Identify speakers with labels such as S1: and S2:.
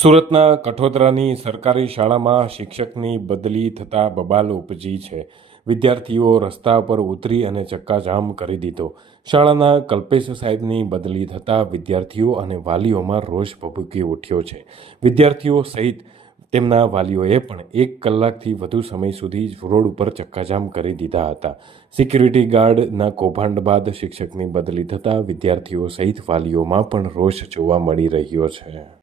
S1: સુરતના કઠોદરાની સરકારી શાળામાં શિક્ષકની બદલી થતાં બબાલ ઉપજી છે. વિદ્યાર્થીઓ રસ્તા પર ઉતરી અને ચક્કાજામ કરી દીધો. શાળાના કલ્પેશ સાહેબની બદલી થતાં વિદ્યાર્થીઓ અને વાલીઓમાં રોષ ભભૂકી ઉઠ્યો છે. વિદ્યાર્થીઓ સહિત તેમના વાલીઓએ પણ એક કલાકથી વધુ સમય સુધી રોડ ઉપર ચક્કાજામ કરી દીધા હતા. સિક્યુરિટી ગાર્ડના કૌભાંડ બાદ શિક્ષકની બદલી થતાં વિદ્યાર્થીઓ સહિત વાલીઓમાં પણ રોષ જોવા મળી રહ્યો છે.